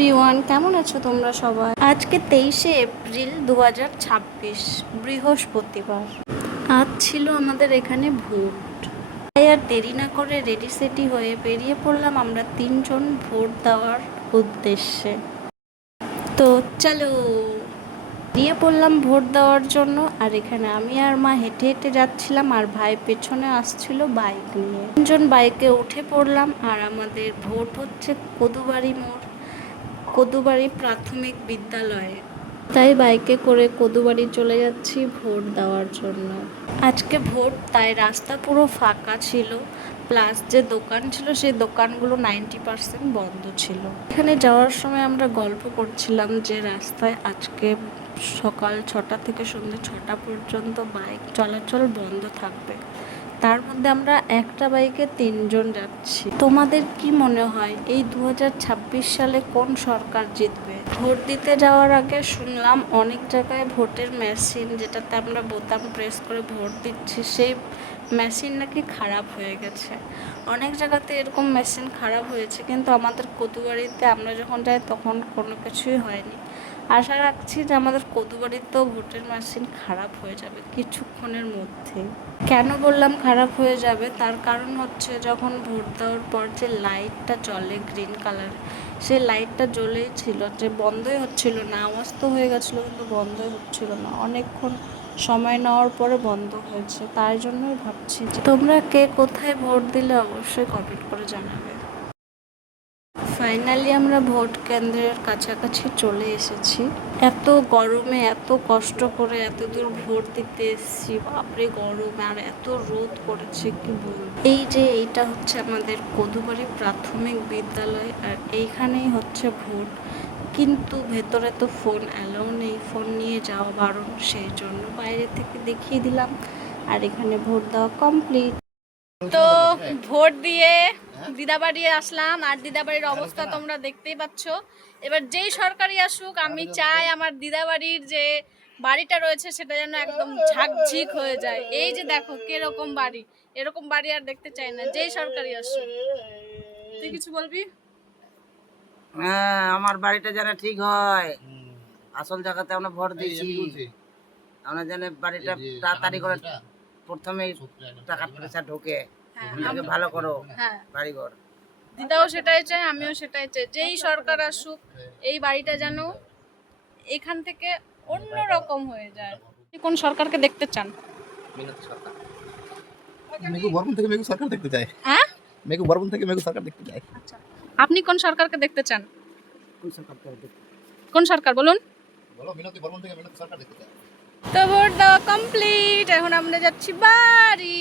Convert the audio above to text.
Everyone, কেমন আছো তোমরা সবাই? আজকে 23শে এপ্রিল 2026, বৃহস্পতিবার। আজ ছিল আমাদের এখানে ভোট। তাই আর দেরি না করে রেডি সেটি হয়ে বেরিয়ে পড়লাম আমরা তিনজন ভোট দেওয়ার উদ্দেশ্যে। তো চলো বেরিয়ে পড়লাম ভোট দেওয়ার জন্য। আর এখানে আমি আর মা হেঁটে হেঁটে যাচ্ছিলাম, আর ভাই পেছনে আসছিল বাইক নিয়ে। তিনজন বাইকে উঠে পড়লাম। আর আমাদের ভোট হচ্ছে কদুবাড়ি মোড়, কদুবাড়ি প্রাথমিক বিদ্যালয়ে। তাই বাইকে করে কদুবাড়ি চলে যাচ্ছি ভোট দেওয়ার জন্য। আজকে ভোট, তাই রাস্তা পুরো ফাঁকা ছিল, প্লাস যে দোকান ছিল সেই দোকানগুলো 90% বন্ধ ছিল। এখানে যাওয়ার সময় আমরা গল্প করছিলাম যে রাস্তায় আজকে সকাল 6টা থেকে সন্ধ্যে 6টা পর্যন্ত বাইক চলাচল বন্ধ থাকবে। তার মধ্যে আমরা একটা বাইকে 3জন যাচ্ছি। তোমাদের কি মনে হয় এই 2026 সালে কোন সরকার জিতবে? ভোট দিতে যাওয়ার আগে শুনলাম অনেক জায়গায় ভোটের মেশিন, যেটাতে আমরা বোতাম প্রেস করে ভোট দিচ্ছি, সেই মেশিন নাকি খারাপ হয়ে গেছে। অনেক জায়গাতে এরকম মেশিন খারাপ হয়েছে, কিন্তু আমাদের কদুবাড়িতে আমরা যখন যাই তখন কোনো কিছুই হয়নি। আশা রাখছি যে আমাদের কদুবাড়িতেও ভোটের মেশিন খারাপ হয়ে যাবে কিছুক্ষণের মধ্যে। কেন বললাম খারাপ হয়ে যাবে, তার কারণ হচ্ছে যখন ভোট দেওয়ার পর যে লাইটটা জ্বলে গ্রিন কালার, সেই লাইটটা জ্বলেই ছিল, যে বন্ধই হচ্ছিল না। আওয়াজ তো হয়ে গেছিলো কিন্তু বন্ধই হচ্ছিল না, অনেকক্ষণ সময় নেওয়ার পরে বন্ধ হয়েছে। তাই জন্যই ভাবছি যে তোমরা কে কোথায় ভোট দিলে অবশ্যই কমেন্ট করে জানাবে। ফাইনালি আমরা ভোট কেন্দ্রের কাছাকাছি চলে এসেছি। এত গরমে এত কষ্ট করে এত দূর ভোট দিতে এসেছি, বাপরে গরম, আর এত রোদ করেছে কি বলবো। এই যে এইটা হচ্ছে আমাদের কদুবাড়ি প্রাথমিক বিদ্যালয়, আর এইখানেই হচ্ছে ভোট। কিন্তু ভেতরে তো ফোন অ্যালাউ নেই, ফোন নিয়ে যাওয়া বারণ, সেই জন্য বাইরে থেকে দেখিয়ে দিলাম। আর এখানে ভোট দেওয়া কমপ্লিট। তো ভোট দিয়ে দিদাবাড়ি আসলাম, আর দিদাবাড়ির অবস্থা তোমরা দেখতেই পাচ্ছ। এবার যেই সরকারি আসুক, আমি চাই আমার দিদাবাড়ির যে বাড়িটা রয়েছে সেটা যেন একদম ঝাঁকঝিক হয়ে যায়। এই যে দেখো কিরকম বাড়ি, এরকম বাড়ি আর দেখতে চাই না, যেই সরকারি আসুক। তুই কিছু বলবি? হ্যাঁ, আমার বাড়িটা যেন ঠিক হয়, আসল জায়গাতে আমরা ভোট দিয়েছি, আমরা যেন বাড়িটা তাড়াতাড়ি করে প্রথমে টাকা পয়সা ঢোকে, আমাকে ভালো করো বাড়িঘর। দিদাও সেটাই চায়, আমিও সেটাই চাই, যেই সরকার আসুক এই বাড়িটা যেন এখান থেকে অন্যরকম হয়ে যায়। কোন সরকারকে দেখতে চান? মেঘু বরগুন থেকে মেঘু সরকার দেখতে চায়। হ্যাঁ, মেঘু বরগুন থেকে মেঘু সরকার দেখতে চায়। আচ্ছা, আপনি কোন সরকারকে দেখতে চান? কোন সরকার করবে? কোন সরকার বলুন? বলো, মিনতি বরগুন থেকে মিনতি সরকার দেখতে চায়। তো ভোট দেওয়া কমপ্লিট, এখন আমরা যাচ্ছি বাড়ি।